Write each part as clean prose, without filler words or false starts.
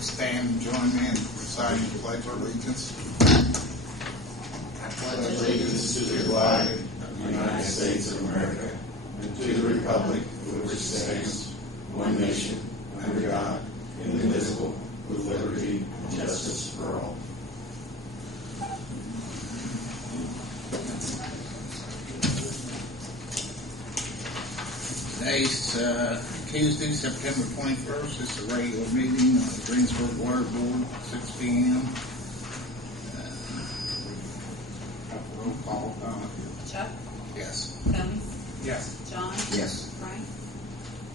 Stand and join me in reciting the Pledge of Allegiance. I pledge allegiance to the flag of the United States of America and to the republic for which it stands, one nation, under God, indivisible, with liberty and justice for all. Today's Tuesday, September 21st. It's a regular meeting of the Greensburg Water Board, 6 p.m. Roll call. Chuck? Yes. Tony? Yes. John? Yes. Frank?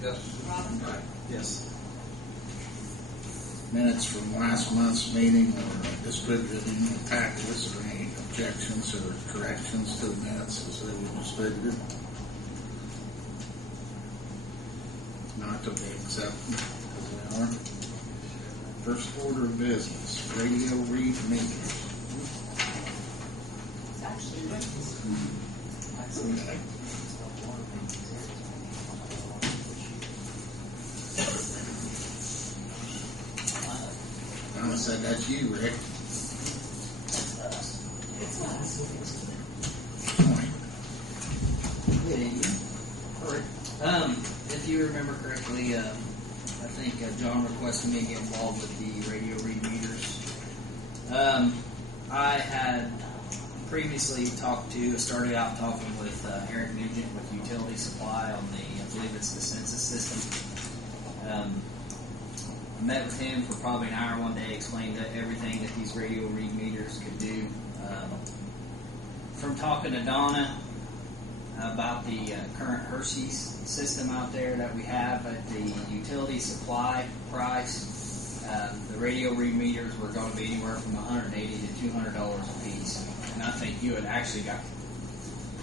Yes. Robin? Yes. Minutes from last month's meeting were distributed in the packet. Is there any objections or corrections to the minutes as they were distributed? Not to be accepted as they are. First order of business, radio read meters. It's actually Okay. Donna said that's you, Rick. Good evening. If you remember correctly, I think John requested me to get involved with the radio read meters. I had previously started out talking with Eric Nugent with Utility Supply on the, I believe it's the census system. I met with him for probably an hour one day, explained everything that these radio read meters could do. From talking to Donna about the current Hershey's system out there that we have at the utility supply price, the radio read meters were going to be anywhere from $180 to $200 a piece. And I think you had actually got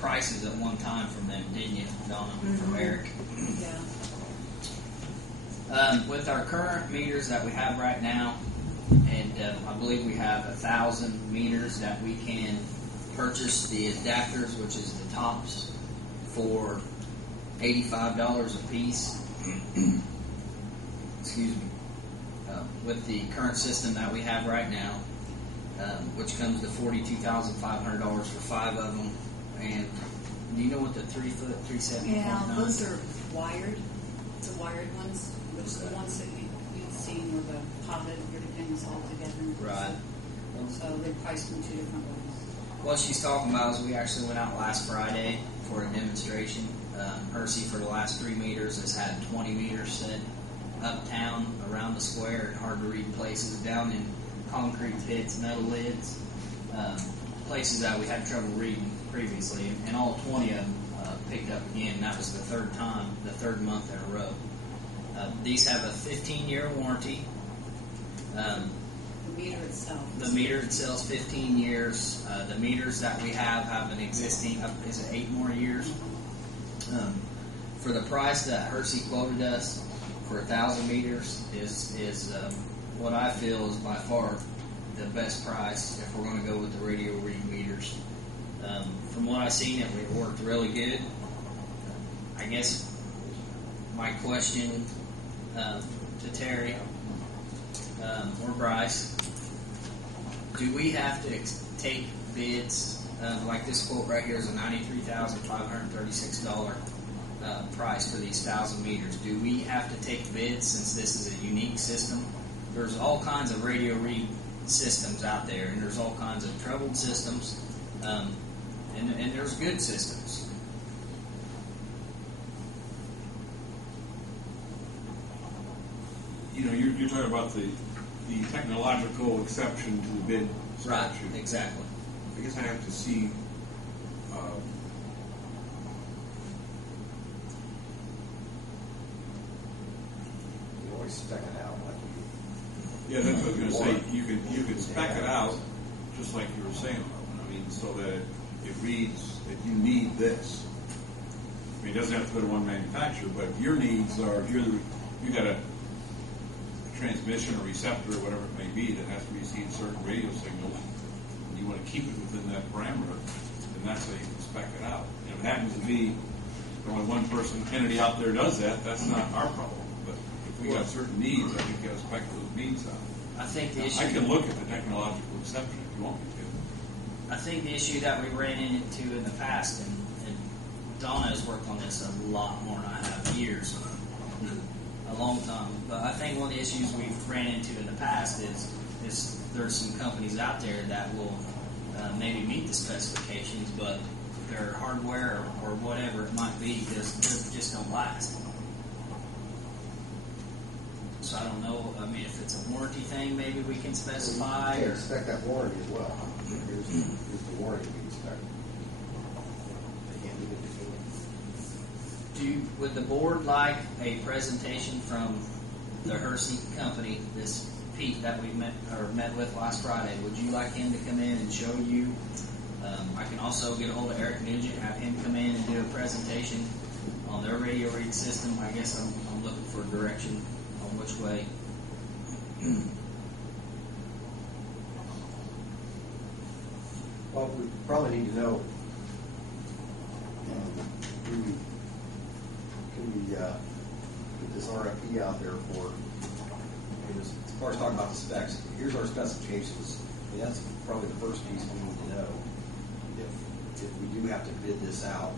prices at one time from them, didn't you, Donna, from Eric? Yeah. With our current meters that we have right now, and I believe we have 1,000 meters that we can purchase the adapters, which is the tops, for $85 a piece. Excuse me. With the current system that we have right now, which comes to $42,500 for 5 of them. And do you know what the 3-foot, 370? Yeah, those are wired. The wired ones, which are the ones that you've seen where the potted everything's all together. Right. So they're priced in 2 different ways. What she's talking about is we actually went out last Friday for a demonstration. Hershey, for the last 3 meters, has had 20 meters set uptown around the square in hard to read places, down in concrete pits, metal lids, places that we had trouble reading previously, and all 20 of them picked up again. That was the third month in a row. These have a 15-year warranty. The meter itself. The meter itself is 15 years. The meters that we have an existing, is it 8 more years? For the price that Hershey quoted us for 1,000 meters is what I feel is by far the best price if we're going to go with the radio read meters. From what I've seen, it worked really good. I guess my question to Terry or Bryce, do we have to take bids? Like this quote right here is a $93,536 price for these 1,000 meters. Do we have to take bids since this is a unique system? There's all kinds of radio read systems out there, and there's all kinds of troubled systems, and there's good systems. You know, you're talking about the technological exception to the bid statute. Right, exactly. I guess I have to see. You always spec it out like Yeah, that's what I was going to say. You could spec it out just like you were saying, Robin. I mean, so that it reads that you need this. I mean, it doesn't have to go to one manufacturer, but your needs are you got a transmission or receptor or whatever it may be that has to receive certain radio signals, and you want to keep it within that parameter, then that's how you can spec it out. And if it happens to be only one person entity out there does that, that's not our problem. But if we got certain needs, I think you gotta spec those needs out. I think the issue. I can look at the technological exception if you want me to. I think the issue that we ran into in the past, and Donna has worked on this a lot more than I have, years, a long time. But I think one of the issues we've ran into in the past is there's some companies out there that will maybe meet the specifications, but their hardware or whatever it might be just don't last. So I don't know. I mean, if it's a warranty thing, maybe we can specify. You can expect that warranty as well. Here's the warranty we expect. They can't do it. Would the board like a presentation from the Hersey company, this Pete that we met with last Friday? Would you like him to come in and show you? I can also get a hold of Eric Nugent, have him come in and do a presentation on their radio read system. I guess I'm looking for direction on which way. Well, we probably need to know, can we put this RFP out there for, I mean, as far as talking about the specs, here's our specifications. I mean, that's probably the first piece we need to know. If we do have to bid this out,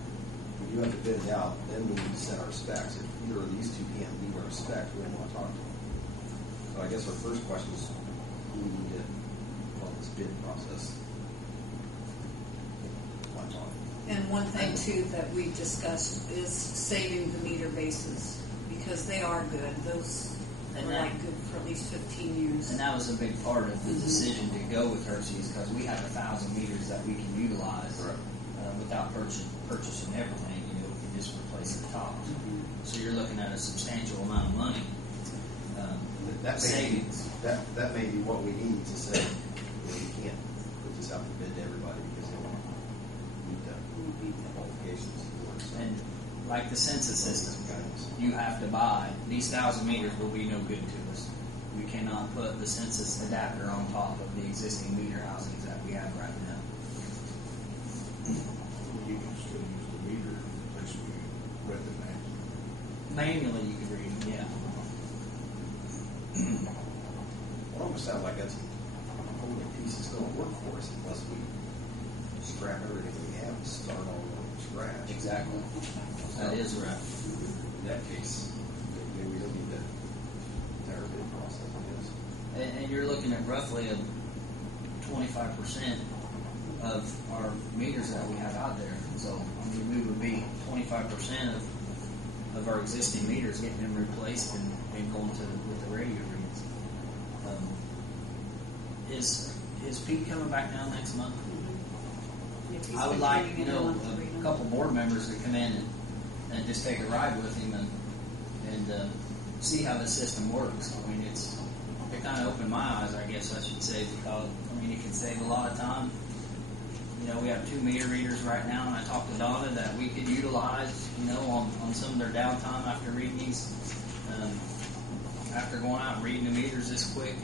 then we need to set our specs. If either of these two can't meet our specs, we don't want to talk to them. So I guess our first question is, who we need to follow this bid process? And one thing too that we discussed is saving the meter bases, because they are good. Those And are that- like good for at least 15 years. And that was a big part of the decision to go with Hersey's, because we have 1,000 meters that we can utilize without purchasing everything. You know, we can just replace the tops. So you're looking at a substantial amount of money. Savings. That may be what we need to say. We can't put this out to bid to everybody because they won't meet the qualifications. And like the census system, you have to buy. These 1,000 meters will be no good to us. We cannot put the census adapter on top of the existing meter housings that we have right now. You can still use the meter unless we read the manual. Manually, you can read them, yeah. It almost sounds like that's the only piece that's going to work for us unless we scrap everything we have and start all over from scratch. Exactly. That is right. In that case, maybe we don't need the entire bid process, I guess. And you're looking at roughly a 25% of our meters that we have out there. So I mean, we would be 25% of our existing meters getting them replaced and going to with the radio reads. Is Pete coming back down next month? I would like a couple board members to come in and just take a ride with him and see how the system works. I mean, it kind of opened my eyes, I guess I should say, because I mean it can save a lot of time. You know, we have 2 meter readers right now, and I talked to Donna that we could utilize, you know, on some of their downtime after reading these, after going out and reading the meters this quick.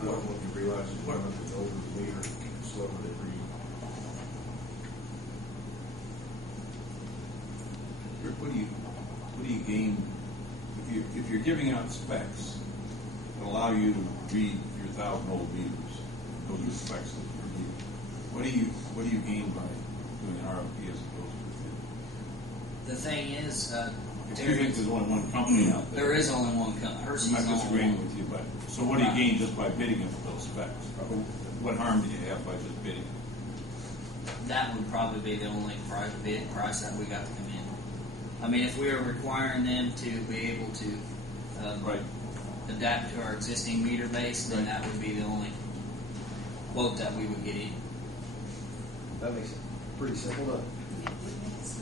I don't know if you realize the equipment is older the meter, the slower they read. What do you gain if you're giving out specs that allow you to read your 1,000 old meters? Those are specs that you're reading. What do you gain by doing an RFP as opposed to The thing is, if you think there's only one company out there? there is only one company. I'm Hersey's not the only disagreeing one. with you, but so what do you gain just by bidding it with those specs? What harm do you have by just bidding it? That would probably be the only price that we got to come in. I mean, if we were requiring them to be able to Right. adapt to our existing meter base, then that would be the only quote that we would get in. That makes it pretty simple to.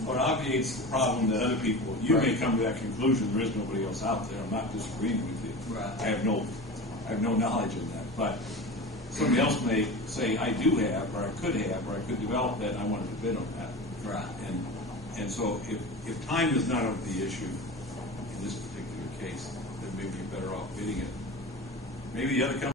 What obviates the problem that other people, you may come to that conclusion, there is nobody else out there, I'm not disagreeing with you. Right. I have no knowledge of that, but somebody else may say, I do have, or I could have, or I could develop that, and I wanted to bid on that. Right. And so if time is not of the issue in this particular case, then maybe you're better off bidding it. Maybe the other company